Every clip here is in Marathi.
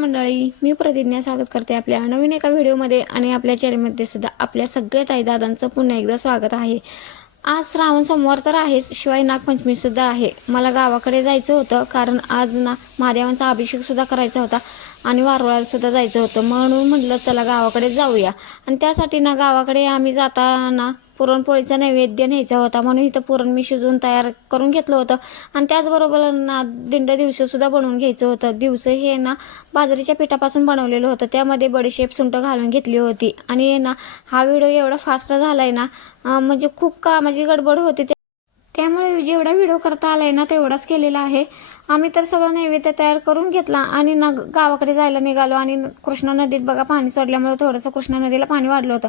मंडळी, मी प्रतिज्ञा स्वागत करते आपल्या नवीन एका व्हिडिओमध्ये आणि आपल्या चॅनलमध्ये सुद्धा आपल्या सगळ्या ताईदादांचं पुन्हा एकदा स्वागत आहे। आज श्रावण सोमवार तर आहेच, शिवाय नागपंचमी सुद्धा आहे। मला गावाकडे जायचं होतं कारण आज महादेवांचा अभिषेक सुद्धा करायचा होता आणि वारुळाला सुद्धा जायचं होतं, म्हणून म्हटलं चला गावाकडे जाऊया। आणि त्यासाठी गावाकडे आम्ही जाताना पुरणपोळीचा नैवेद्य न्यायचा होता, म्हणून इथं पुरण मी शिजवून तयार करून घेतलं होतं। आणि त्याचबरोबर दिंड दिवस सुद्धा बनवून घ्यायचं होतं। दिवस हे बाजरीच्या पिठापासून बनवलेलं होतं, त्यामध्ये बडीशेप सुंठ घालून घेतली होती। आणि हा व्हिडिओ एवढा फास्ट झालाय म्हणजे खूप कामाची गडबड होती, त्यामुळे जेवढा व्हिडिओ करता आलाय तेवढाच केलेला आहे। आम्ही तर सगळं नैवेद्य तयार करून घेतला आणि गावाकडे जायला निघालो। आणि कृष्णा नदीत बघा पाणी सोडल्यामुळे थोडंसं कृष्णा नदीला पाणी वाढलं होतं।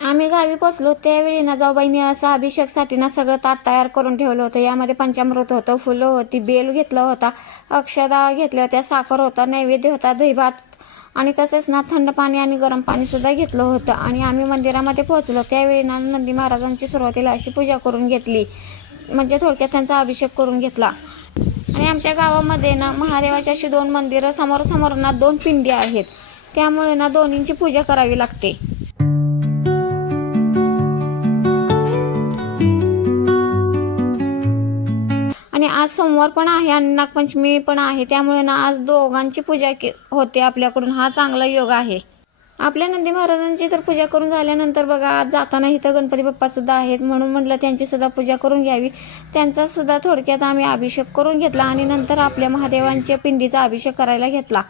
आम्ही गावी पोचलो त्यावेळी जाऊबाईंनी असं अभिषेकसाठी सगळं ताट तयार करून ठेवलं होतं। यामध्ये पंचामृत होतं, फुलं होती, बेल घेतला होता, अक्षदा घेतल्या होत्या, साखर होता, नैवेद्य होता, दहीभात आणि तसेच थंड पाणी आणि गरम पाणी सुद्धा घेतलं होतं। आणि आम्ही मंदिरामध्ये पोहोचलो त्यावेळी नंदी महाराजांची सुरुवातीला अशी पूजा करून घेतली, म्हणजे थोडक्यात त्यांचा अभिषेक करून घेतला। आणि आमच्या गावामध्ये महादेवाची अशी 2 मंदिरं समोर 2 पिंडी आहेत, त्यामुळे दोन्हींची पूजा करावी लागते। आणि आज सोमवार पण आहे आणि नागपंचमी पण आहे, त्यामुळे आज दोघांची पूजा होते आपल्याकडून। हा चांगला योग आहे। आपल्या नंदी महाराजांची तर पूजा करून झाल्यानंतर बघा आज जाताना इथं गणपती बाप्पा सुद्धा आहेत, म्हणून म्हटलं त्यांची सुद्धा पूजा करून घ्यावी। त्यांचा सुद्धा थोडक्यात आम्ही अभिषेक करून घेतला आणि नंतर आपल्या महादेवांच्या पिंडीचा अभिषेक करायला घेतला।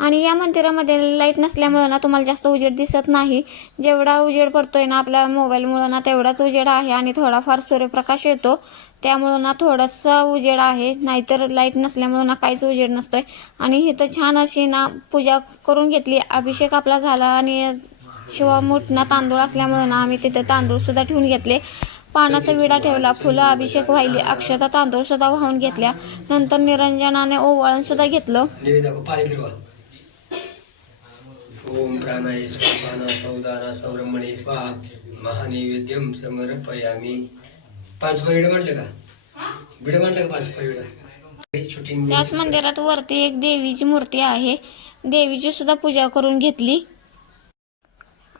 आणि या मंदिरामध्ये लाईट नसल्यामुळं तुम्हाला जास्त उजेड दिसत नाही। जेवढा उजेड पडतोय आपल्या मोबाईलमुळं तेवढाच उजेड आहे आणि थोडाफार सूर्यप्रकाश येतो, त्यामुळं थोडासा उजेड आहे, नाहीतर लाईट नसल्यामुळं काहीच उजेड नसतोय। आणि इथं छान अशी पूजा करून घेतली, अभिषेक आपला झाला। आणि शिवामूठ तांदूळ असल्यामुळं आम्ही तिथे तांदूळ सुद्धा ठेवून घेतले, पानाचा विडा ठेवला, फुलं अभिषेक वाहिली, अक्षता तांदूळ सुद्धा वाहून घेतल्या, नंतर निरंजनाने ओवाळून सुद्धा घेतलं। ओम प्राणाय स्वाहा सौदाना सौब्रह्मणे स्वाहा महानैवेद्यम समर्पयामी। 5 परिविडा म्हटलं का? विडा म्हटलं का 5 परिविडा? त्याच मंदिरात वरती एक देवीची मूर्ती आहे, देवीची सुद्धा पूजा करून घेतली।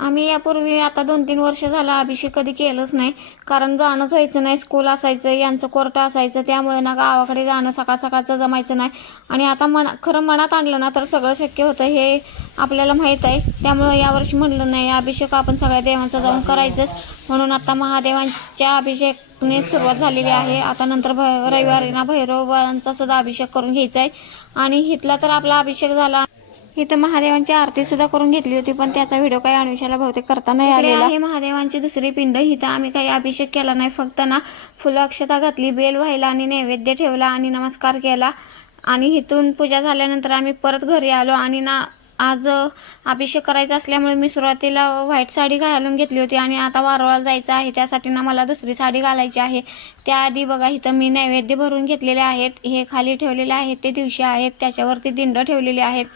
आम्ही यापूर्वी आता 2-3 वर्ष झालं अभिषेक कधी केलंच नाही, कारण जाणंच व्हायचं नाही, स्कूल असायचं, यांचं कोर्ट असायचं, त्यामुळे गावाकडे जाणं सकाळचं जमायचं नाही। आणि आता खरं मनात आणलं तर सगळं शक्य होतं, हे आपल्याला माहीत आहे। त्यामुळं यावर्षी म्हणलं नाही, अभिषेक आपण सगळ्या देवांचा जाऊन करायचंच, म्हणून आता महादेवांच्या अभिषेकने सुरुवात झालेली आहे। आता नंतर रविवारी भैरवांचा सुद्धा अभिषेक करून घ्यायचा आहे। आणि इथला तर आपला अभिषेक झाला। इथं महादेवांची आरती सुद्धा करून घेतली होती, पण त्याचा व्हिडिओ काही अनुषाला बहुतेक करता नाही आलेला आहे। महादेवांची दुसरी पिंड, इथं आम्ही काही अभिषेक केला नाही, फक्त फुलं अक्षता घातली, बेल वाहिला आणि नैवेद्य ठेवला आणि नमस्कार केला। आणि इथून पूजा झाल्यानंतर आम्ही परत घरी आलो। आणि आज अभिषेक करायचा असल्यामुळे मी सुरुवातीला व्हाईट साडी घालून घेतली होती आणि आता वारुळाला जायचं आहे, त्यासाठी मला दुसरी साडी घालायची आहे। त्याआधी बघा इथं मी नैवेद्य भरून घेतलेले आहेत, हे खाली ठेवलेले आहेत ते दिवशी आहेत, त्याच्यावरती दिंड ठेवलेले आहेत,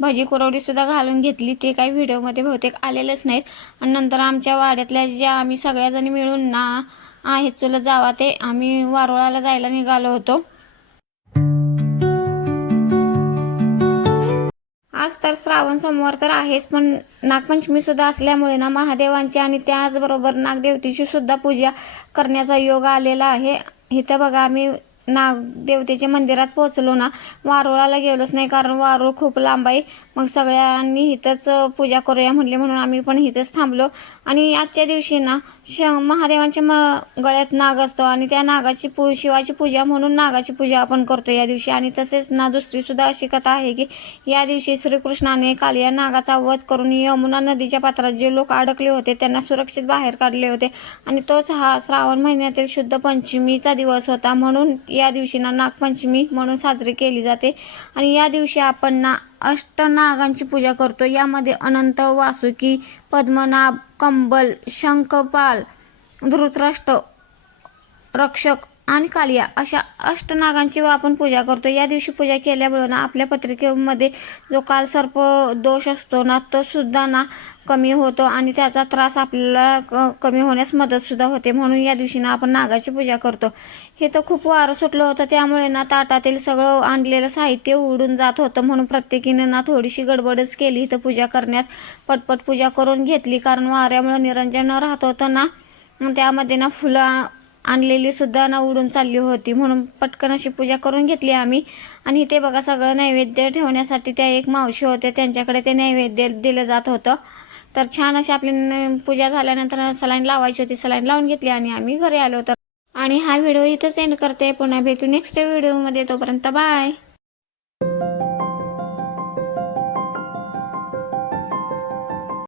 भजी कुरवडी सुद्धा घालून घेतली, ते काही व्हिडिओमध्ये बहुतेक आलेलेच नाहीत। आणि नंतर आमच्या वाड्यातल्या ज्या आम्ही सगळ्याजणी मिळून आहेत चुलत जावा, ते आम्ही वारुळाला जायला निघालो होतो। आज तर श्रावण सोमवार तर आहेच, पण नागपंचमी सुद्धा असल्यामुळे महादेवांची आणि त्याचबरोबर नागदेवतेची सुद्धा पूजा करण्याचा योग आलेला आहे। इथं बघा आम्ही नागदेवतेच्या मंदिरात पोहोचलो वारुळाला गेलोच नाही, कारण वारुळ खूप लांब आहे। मग सगळ्यांनी इथंच पूजा करूया म्हणले, म्हणून आम्ही पण इथंच थांबलो। आणि आजच्या दिवशी महादेवांच्या गळ्यात नाग असतो आणि त्या नागाची शिवाची पूजा म्हणून नागाची पूजा आपण करतो या दिवशी। आणि तसेच दुसरी सुद्धा अशी कथा आहे की या दिवशी श्रीकृष्णाने कालिया नागाचा वध करून यमुना नदीच्या पात्रात जे लोक अडकले होते त्यांना सुरक्षित बाहेर काढले होते। आणि तोच हा श्रावण महिन्यातील शुद्ध पंचमीचा दिवस होता, म्हणून या दिवशी नागपंचमी म्हणून साजरी केली जाते। आणि या दिवशी आपण अष्टनागांची पूजा करतो, यामध्ये अनंत, वासुकी, पद्मनाभ, कंबल, शंखपाल, धृतराष्ट्र, रक्षक आणि कालिया अशा अष्टनागांची आपण पूजा करतो. या दिवशी पूजा केल्यामुळे ना आपल्या पत्रिकेमध्ये जो कालसर्प दोष असतो ना तो सुद्धा ना कमी होतो आणि त्याचा त्रास आपल्याला कमी होण्यास मदतसुद्धा होते. म्हणून या दिवशी ना आपण नागाची पूजा करतो. हे तर खूप वारं सुटलं होतं त्यामुळे ना ताटातील सगळं आणलेलं साहित्य उडून जात होतं. म्हणून प्रत्येकीनं ना थोडीशी गडबडच केली इथं पूजा करण्यात. पटपट पूजा करून घेतली कारण वाऱ्यामुळे निरंजन राहत होतं ना त्यामध्ये ना फुलं आणलेली सुद्धा ना उडून चालली होती. म्हणून पटकन अशी पूजा करून घेतली आम्ही. आणि इथे बघा सगळं नैवेद्य ठेवण्यासाठी त्या एक मावशी होते त्यांच्याकडे ते नैवेद्य दिलं जात होतं. तर छान अशी आपली पूजा झाल्यानंतर सलाईन लावायची होती. सलाईन लावून घेतली आणि आम्ही घरी आलो. तर आणि हा व्हिडिओ इथंच एंड करते. पुन्हा भेटू नेक्स्ट व्हिडिओमध्ये. तोपर्यंत बाय.